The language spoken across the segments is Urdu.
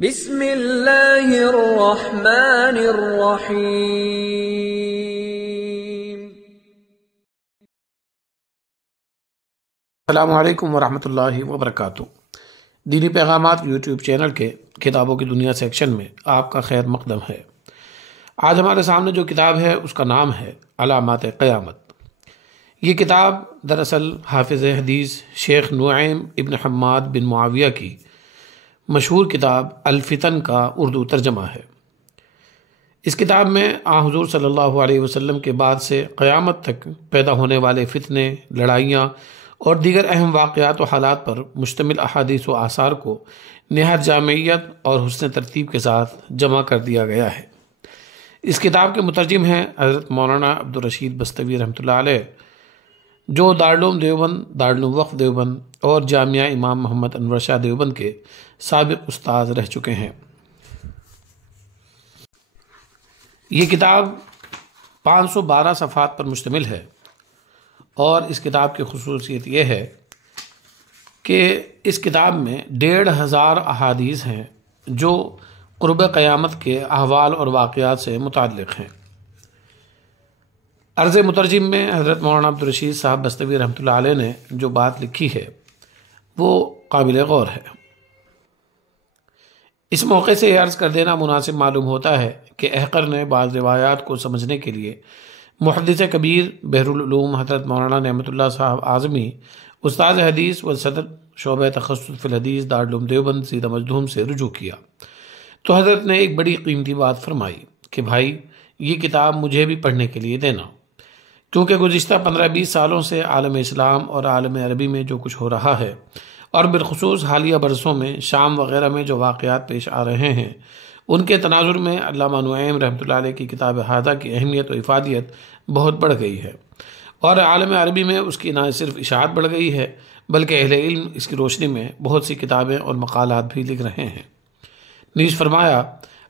بسم اللہ الرحمن الرحیم۔ السلام علیکم ورحمۃ اللہ وبرکاتہ۔ دینی پیغامات یوٹیوب چینل کے کتابوں کی دنیا سیکشن میں آپ کا خیر مقدم ہے۔ آج ہمارے سامنے جو کتاب ہے اس کا نام ہے علامات قیامت۔ یہ کتاب دراصل حافظ حدیث شیخ نعیم ابن حماد بن معاویہ کی مشہور کتاب الفتن کا اردو ترجمہ ہے۔ اس کتاب میں حضور صلی اللہ علیہ وسلم کے بعد سے قیامت تک پیدا ہونے والے فتنے، لڑائیاں اور دیگر اہم واقعات و حالات پر مشتمل احادیث و آثار کو نہایت جامعیت اور حسن ترتیب کے ساتھ جمع کر دیا گیا ہے۔ اس کتاب کے مترجم ہیں حضرت مولانا عبدالرشید بستوی رحمۃ اللہ علیہ، جو دارالعلوم دیوبند، دارالعلوم وقف دیوبند اور جامعہ امام محمد انور شاہ دیوبند کے سابق استاد رہ چکے ہیں۔ یہ کتاب 512 صفحات پر مشتمل ہے اور اس کتاب کی خصوصیت یہ ہے کہ اس کتاب میں 1500 احادیث ہیں جو قرب قیامت کے احوال اور واقعات سے متعلق ہیں۔ عرض مترجم میں حضرت مولانا عبدالرشید صاحب بستوی رحمۃ اللہ علیہ نے جو بات لکھی ہے وہ قابل غور ہے۔ اس موقع سے یہ عرض کر دینا مناسب معلوم ہوتا ہے کہ احقر نے بعض روایات کو سمجھنے کے لیے محدث کبیر بحرالعلوم حضرت مولانا نعمت اللہ صاحب اعظمی، استاد حدیث و صدر شعبہ تخصص فی الحدیث دارالعلوم دیوبند سیدہ مجدھوم سے رجوع کیا تو حضرت نے ایک بڑی قیمتی بات فرمائی کہ بھائی یہ کتاب مجھے بھی پڑھنے کے لیے دینا، کیونکہ گزشتہ 15-20 سالوں سے عالم اسلام اور عالم عربی میں جو کچھ ہو رہا ہے اور بالخصوص حالیہ برسوں میں شام وغیرہ میں جو واقعات پیش آ رہے ہیں، ان کے تناظر میں علامہ نعیم رحمۃ اللہ علیہ کی کتاب ہادہ کی اہمیت و افادیت بہت بڑھ گئی ہے، اور عالم عربی میں اس کی نہ صرف اشاعت بڑھ گئی ہے بلکہ اہل علم اس کی روشنی میں بہت سی کتابیں اور مقالات بھی لکھ رہے ہیں۔ نیز فرمایا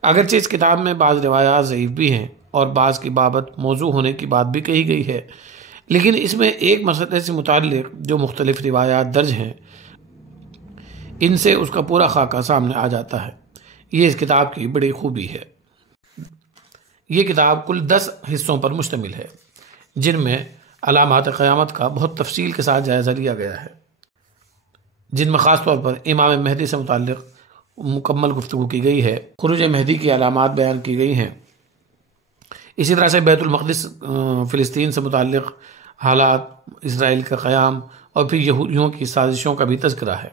اگرچہ اس کتاب میں بعض روایات ضعیف بھی ہیں اور بعض کی بابت موضوع ہونے کی بات بھی کہی گئی ہے، لیکن اس میں ایک مسئلے سے متعلق جو مختلف روایات درج ہیں ان سے اس کا پورا خاکہ سامنے آ جاتا ہے۔ یہ اس کتاب کی بڑی خوبی ہے۔ یہ کتاب کل 10 حصوں پر مشتمل ہے جن میں علامات قیامت کا بہت تفصیل کے ساتھ جائزہ لیا گیا ہے، جن میں خاص طور پر امام مہدی سے متعلق مکمل گفتگو کی گئی ہے، خروج مہدی کی علامات بیان کی گئی ہیں، اسی طرح سے بیت المقدس فلسطین سے متعلق حالات، اسرائیل کا قیام اور پھر یہودیوں کی سازشوں کا بھی تذکرہ ہے۔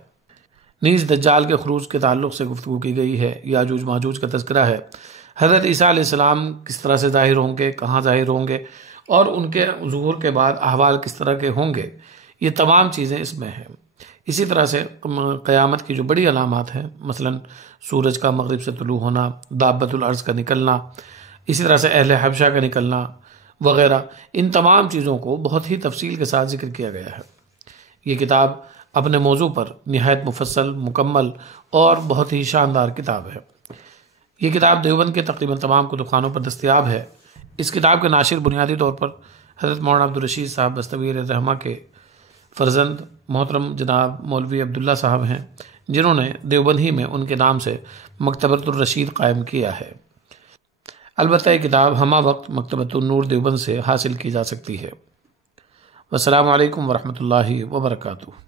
نیز دجال کے خروج کے تعلق سے گفتگو کی گئی ہے، یاجوج ماجوج کا تذکرہ ہے، حضرت عیسیٰ علیہ السلام کس طرح سے ظاہر ہوں گے، کہاں ظاہر ہوں گے اور ان کے ظہور کے بعد احوال کس طرح کے ہوں گے، یہ تمام چیزیں اس میں ہیں۔ اسی طرح سے قیامت کی جو بڑی علامات ہیں، مثلا سورج کا مغرب سے طلوع ہونا، دابۃ الارض کا نکلنا، اسی طرح سے اہل حبشہ کا نکلنا وغیرہ، ان تمام چیزوں کو بہت ہی تفصیل کے ساتھ ذکر کیا گیا ہے۔ یہ کتاب اپنے موضوع پر نہایت مفصل، مکمل اور بہت ہی شاندار کتاب ہے۔ یہ کتاب دیوبند کے تقریباً تمام کتابخانوں پر دستیاب ہے۔ اس کتاب کے ناشر بنیادی طور پر حضرت مولانا عبدالرشید صاحب بستوی علیہ الرحمہ کے فرزند محترم جناب مولوی عبداللہ صاحب ہیں، جنہوں نے دیوبند ہی میں ان کے نام سے مکتبۃ الرشید قائم کیا ہے۔ البتہ یہ کتاب ہمہ وقت مکتبۃ النور دیوبند سے حاصل کی جا سکتی ہے۔ والسلام علیکم ورحمۃ اللہ وبرکاتہ۔